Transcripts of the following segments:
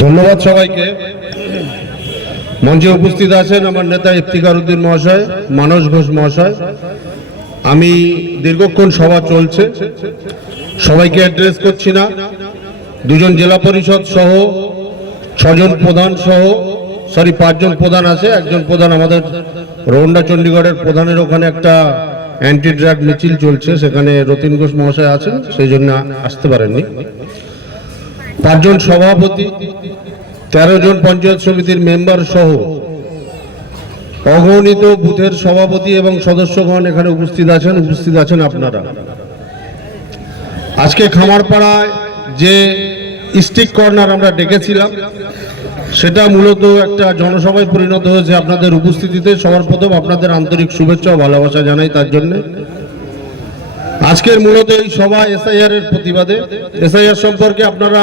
ধন্যবাদ। সবাইকে। মঞ্চে উপস্থিত আছেন আমার নেতা ইফতিকার উদ্দিন মহাশয়, মানস ঘোষ মহাশয়। আমি দীর্ঘক্ষণ সভা চলছে, সবাইকে অ্যাড্রেস করছি না। দুজন জেলা পরিষদ সহ, ছজন প্রধান সহ, সরি, পাঁচজন প্রধান আছে, একজন প্রধান আমাদের রোহন্ডা চণ্ডীগড়ের প্রধানের ওখানে একটা অ্যান্টি ড্রাগ মিছিল চলছে, সেখানে রতিন ঘোষ মহাশয় আছেন, সেই জন্য আসতে পারেননি। পাঁচজন সভাপতি, তেরো জন পঞ্চায়েত সমিতির মেম্বার সহ অগণিত বুথের সভাপতি এবং সদস্যগণ এখানে উপস্থিত আছেন উপস্থিত আছেন আপনারা। আজকে খামারপাড়ায় যে স্টিক কর্নার আমরা ডেকেছিলাম সেটা মূলত একটা জনসভায় পরিণত হয়েছে আপনাদের উপস্থিতিতে। সবার প্রথম আপনাদের আন্তরিক শুভেচ্ছা ও ভালোবাসা জানাই তার জন্য। আজকের মূলত এই সভা এসআইআর এর প্রতিবাদে। এসআইআর সম্পর্কে আপনারা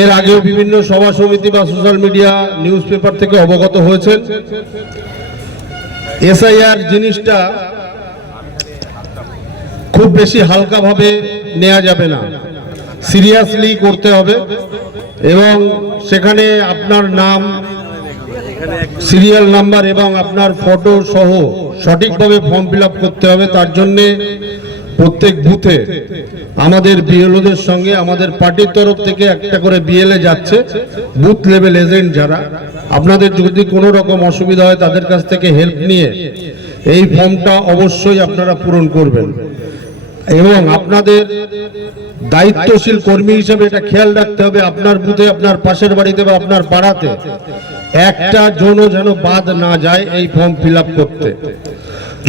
এর আগেও বিভিন্ন সভা সমিতি বা সোশ্যাল মিডিয়া নিউজ পেপার থেকে অবগত হয়েছেন। এসআইআর জিনিসটা খুব বেশি হালকাভাবে নেওয়া যাবে না। সিরিয়াসলি করতে হবে এবং সেখানে আপনার নাম সিরিয়াল নাম্বার এবং আপনার ফটো সহ সঠিকভাবে ফর্ম ফিল করতে হবে। তার জন্যে প্রত্যেক বুথে আমাদের বিএলওদের সঙ্গে, আমাদের পার্টির তরফ থেকে একটা করে বিএলএ যাচ্ছে বুথ লেভেল এজেন্ট যারা। আপনাদের যদি কোনো রকম অসুবিধা হয়, তাদের কাছ থেকে হেল্প নিয়ে এই ফর্মটা অবশ্যই আপনারা পূরণ করবেন। এবং আপনাদের দায়িত্বশীল কর্মী হিসেবে এটা খেয়াল রাখতে হবে আপনার বুথে, আপনার পাশের বাড়িতে বা আপনার পাড়াতে একটা জনও যেন বাদ না যায় এই ফর্ম ফিল করতে।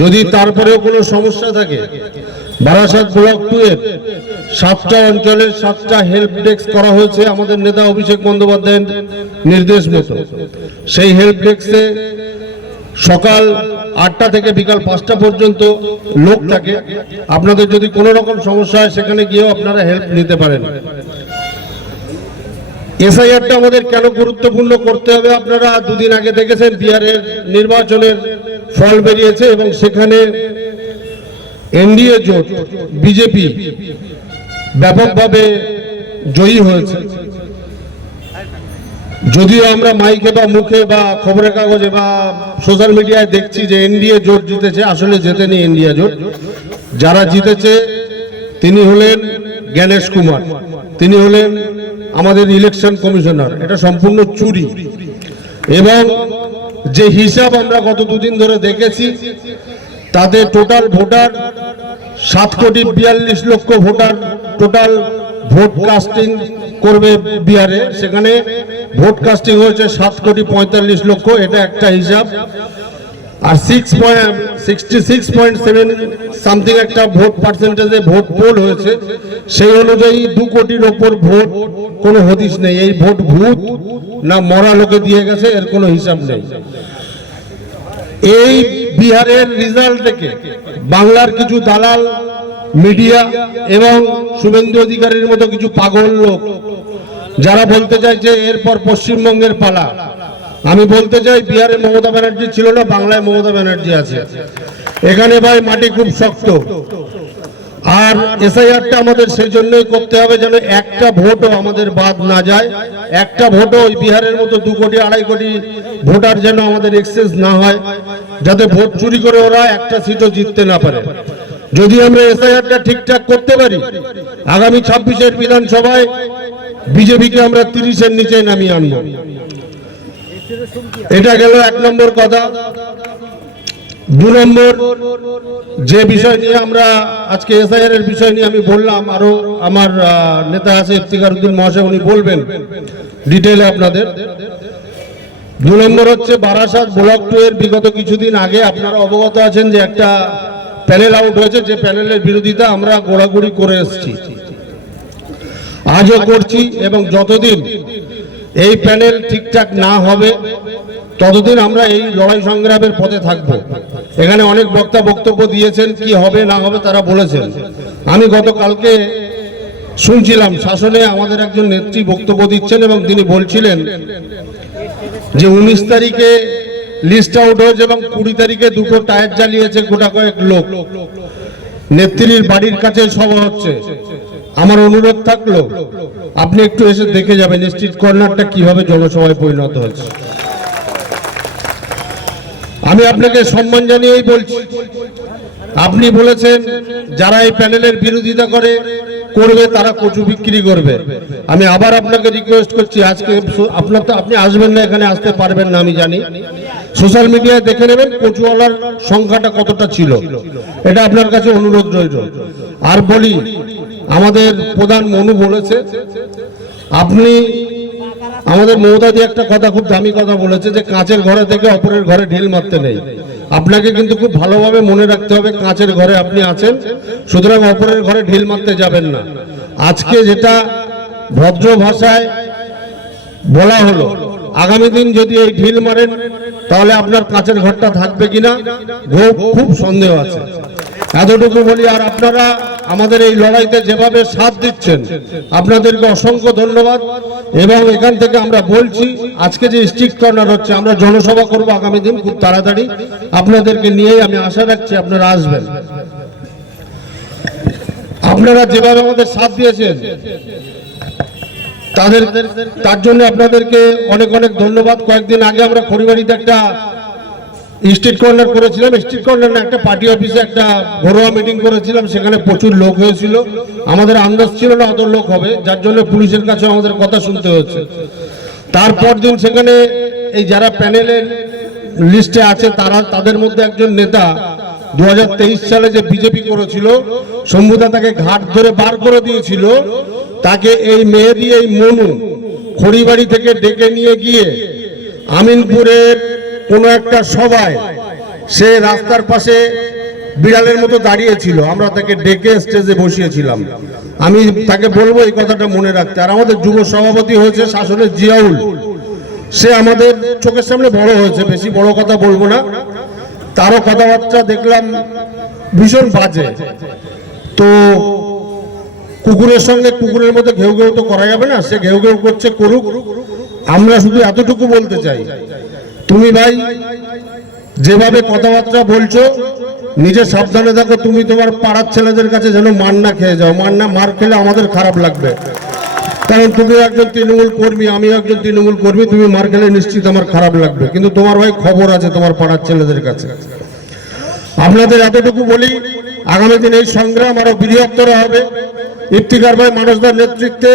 যদি তারপরেও কোনো সমস্যা থাকে, বারাসাত ব্লক টু এর সাতটা অঞ্চলের সাতটা হেল্প ডেস্ক করা হয়েছে আমাদের নেতা অভিষেক বন্দ্যোপাধ্যায়ের নির্দেশ মতো। সেই হেল্প ডেস্কে সকাল আটটা থেকে বিকাল পাঁচটা পর্যন্ত লোক থাকে আপনাদের যদি কোনো রকম সমস্যা হয়, সেখানে গিয়েও আপনারা হেল্প নিতে পারেন। এসআইআরটা আমাদের কেন গুরুত্বপূর্ণ করতে হবে আপনারা? দুদিন আগে দেখেছেন বিহারের নির্বাচনের ফল বেরিয়েছে এবং সেখানে এনডিএ জোট, বিজেপি ব্যাপকভাবে জয়ী হয়েছে। যদিও আমরা মাইকে বা মুখে বা খবরের কাগজে বা সোশ্যাল মিডিয়ায় দেখছি যে এনডিএ জোট জিতেছে, আসলে জেতেনি ইন্ডিয়া জোট। যারা জিতেছে, তিনি হলেন জ্ঞানেশ কুমার। তিনি হলেন আমাদের ইলেকশন কমিশনার। এটা সম্পূর্ণ চুরি। এবং যে হিসাব আমরা গত দুদিন ধরে দেখেছি তাদের টোটাল ভোটার সাত কোটি বিয়াল্লিশ লক্ষ ভোটার টোটাল ভোট কাস্টিং করবে বিহারে। সেখানে ভোট কাস্টিং হয়েছে সাত কোটি পঁয়তাল্লিশ লক্ষ, এটা একটা হিসাব। আর six point sixty six point seven something একটা ভোট পার্সেন্টেজে ভোট পোল হয়েছে। সেই অনুযায়ী দু কোটির ওপর ভোট কোনো হদিস নেই। এই ভোট ভূত না মরা লোকে দিয়ে গেছে, এর কোনো হিসাব নেই। এই বিহারের রেজাল্ট থেকে বাংলার কিছু দালাল মিডিয়া এবং শুভেন্দু অধিকারীর মতো কিছু পাগল লোক যারা বলতে চাইছে এরপর পশ্চিমবঙ্গের পালা, আমি বলতে চাই বিহারে মমতা ব্যানার্জি ছিল না, বাংলায় মমতা ব্যানার্জি আছে। এখানে ভাই মাটি খুব শক্ত। আর এসআইআরটা আমাদের সেই জন্যই করতে হবে যেন একটা ভোটও আমাদের বাদ না যায়। একটা ভোটও ওই বিহারের মতো দু কোটি, আড়াই কোটি ভোটার যেন আমাদের এক্সেস না হয়, যাতে ভোট চুরি করে ওরা একটা সিটও জিততে না পারে। যদি আমরা এসআইআরটা ঠিকঠাক করতে পারি, আগামী ছাব্বিশের বিধানসভায় বিজেপিকে আমরা তিরিশের নিচে নামিয়ে আনব। এটা গেল এক নম্বর কথা। দু নম্বর, যে বিষয় নিয়ে আমরা আজকে এসআইআর এর বিষয় নিয়ে আমি বললাম, আরও আমার নেতা আছে ইফতিকার উদ্দিন মহাশয়, উনি বলবেন ডিটেলে আপনাদের। দু নম্বর হচ্ছে বারাসাত ব্লক টু এর বিগত কিছুদিন আগে আপনারা অবগত আছেন যে একটা প্যানেল আউট হয়েছে, যে প্যানেলের বিরোধিতা আমরা গোড়াগুড়ি করে এসেছি। আজও করছি এবং যতদিন এই প্যানেল ঠিকঠাক না হবে, ততদিন আমরা এই লড়াই সংগ্রামের পথে থাকব। এখানে অনেক বক্তা বক্তব্য দিয়েছেন, কি হবে না হবে তারা বলেছেন। আমি গতকালকে শুনছিলাম, শাসনে আমাদের একজন নেত্রী বক্তব্য দিচ্ছেন এবং তিনি বলছিলেন যে উনিশ তারিখে লিস্ট আউট হয়েছে এবং কুড়ি তারিখে দুটো টায়ার জ্বালিয়েছে গোটা কয়েক লোক। নেত্রীর বাড়ির কাছে সভা হচ্ছে। আমার অনুরোধ থাকল, আপনি একটু এসে দেখে যাবেন স্ট্রিট কর্নারটা কীভাবে জনসভায় পরিণত হয়েছে। আমি আপনাকে সম্মান জানিয়েই বলছি, আপনি বলেছেন, যারা এই প্যানেলের বিরোধিতা করে, করবে তারা কচু বিক্রি করবে। আমি আবার আপনাকে রিকোয়েস্ট করছি, আজকে আপনার তো আপনি আসবেন না, এখানে আসতে পারবেন না, আমি জানি। সোশ্যাল মিডিয়ায় দেখে নেবেন, কচুওয়ালার সংখ্যাটা কতটা ছিল। এটা আপনার কাছে অনুরোধ রইল। আর বলি আমাদের প্রধান মনু বলেছে, আপনি আমাদের মমতাদি একটা কথা, খুব দামি কথা বলেছে যে কাঁচের ঘরে থেকে অপরের ঘরে ঢিল মারতে নেই। আপনাকে কিন্তু খুব ভালোভাবে মনে রাখতে হবে কাঁচের ঘরে আপনি আছেন, সুতরাং অপরের ঘরে ঢিল মারতে যাবেন না। আজকে যেটা ভদ্র ভাষায় বলা হলো, আগামী দিন যদি এই ঢিল মারেন, তাহলে আপনার কাঁচের ঘরটা থাকবে কিনা? খুব খুব সন্দেহ আছে। এতটুকু বলি, আর আপনারা আমাদের এই লড়াইতে যেভাবে সাথ দিচ্ছেন, আপনাদেরকে অসংখ্য ধন্যবাদ। এবং এখান থেকে আমরা বলছি, আজকে যে স্ট্রিক্ট কর্নার হচ্ছে, আমরা জনসভা করব আগামী দিন খুব তাড়াতাড়ি। আপনাদেরকে নিয়েই আমি আশা রাখছি আপনারা আসবেন। আপনারা যেভাবে আমাদের সাথ দিয়েছেন, তাদের তার জন্য আপনাদেরকে অনেক অনেক ধন্যবাদ। কয়েকদিন আগে আমরা খড়িবাড়িতে একটা স্ট্রিট কর্নার করেছিলাম। স্ট্রিট কর্নার একটা পার্টি অফিসে একটা ঘরোয়া মিটিং করেছিলাম, সেখানে প্রচুর লোক হয়েছিল। আমাদের আন্দাজ ছিল না অত লোক হবে, যার জন্য পুলিশের কাছে আমাদের কথা শুনতে হচ্ছে তারপর দিন সেখানে এই যারা প্যানেলের লিস্টে আছে, তারা, তাদের মধ্যে একজন নেতা দু হাজার তেইশ সালে যে বিজেপি করেছিল শম্ভুদা তাকে ঘাট ধরে বার করে দিয়েছিল, তাকে এই মেহেদি, এই মনু খড়িবাড়ি থেকে ডেকে নিয়ে গিয়ে আমিনপুরের কোনো একটা সভায় সে রাস্তার পাশে বিড়ালের মতো দাঁড়িয়েছিল আমরা তাকে ডেকে স্টেজে বসিয়েছিলাম। আমি তাকে বলব এই কথাটা মনে রাখতে। আর আমাদের যুব সভাপতি হয়েছে শাসনের জিয়াউল। সে আমাদের চোখের সামনে বড় হয়েছে, বেশি বড় কথা বলব না। তারও কথাবার্তা দেখলাম ভীষণ বাজে। তো কুকুরের সঙ্গে কুকুরের মতো ঘেউ ঘেউ তো করা যাবে না, সে ঘেউ ঘেউ করছে, করুক। আমরা শুধু এতটুকু বলতে চাই তুমি ভাই, যেভাবে কথাবার্তা বলছো, নিজে সাবধানে থাকো তুমি তোমার পাড়ার ছেলেদের কাছে যেন মার না খেয়ে যাও। মার না মার খেলে আমাদের খারাপ লাগবে। কারণ তুমি একজন তৃণমূল কর্মী, আমিও একজন তৃণমূল কর্মী, তুমি মার খেলে নিশ্চিত আমার খারাপ লাগবে। কিন্তু তোমার ভাই খবর আছে তোমার পাড়ার ছেলেদের কাছে। আপনাদের এতটুকু বলি, আগামী দিন এই সংগ্রাম আরও বৃহত্তর হবে। ইফতিকার ভাই মানুষদের নেতৃত্বে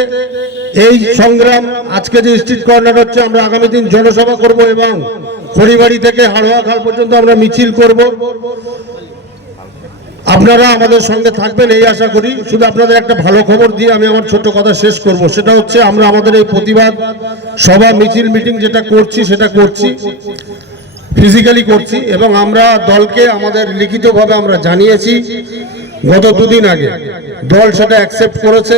এই সংগ্রাম, আজকে যে স্ট্রিট কর্নার হচ্ছে, আমরা আগামী দিন জনসভা করব এবং খড়িবাড়ি থেকে হাড়োয়া খাল পর্যন্ত আমরা মিছিল করব। আপনারা আমাদের সঙ্গে থাকবেন, এই আশা করি। শুধু আপনাদের একটা ভালো খবর দিয়ে আমি আমার ছোট কথা শেষ করব। সেটা হচ্ছে, আমরা আমাদের এই প্রতিবাদ সভা মিছিল মিটিং যেটা করছি, সেটা করছি। ফিজিক্যালি করছি এবং আমরা দলকে আমাদের লিখিতভাবে আমরা জানিয়েছি। গত দুদিন আগে দল সেটা অ্যাকসেপ্ট করেছে,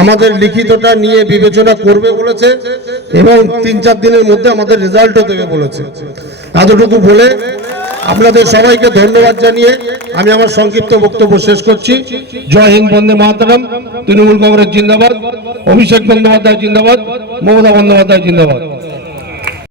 আমাদের লিখিতটা নিয়ে বিবেচনা করবে বলেছে এবং তিন চার দিনের মধ্যে আমাদের রেজাল্টও দেবে বলেছে। এতটুকু বলে আপনাদের সবাইকে ধন্যবাদ জানিয়ে আমি আমার সংক্ষিপ্ত বক্তব্য শেষ করছি। জয় হিন্দ, বন্দে মাতারাম। তৃণমূল কংগ্রেস জিন্দাবাদ। অভিষেক বন্দ্যোপাধ্যায় জিন্দাবাদ। মমতা বন্দ্যোপাধ্যায় জিন্দাবাদ।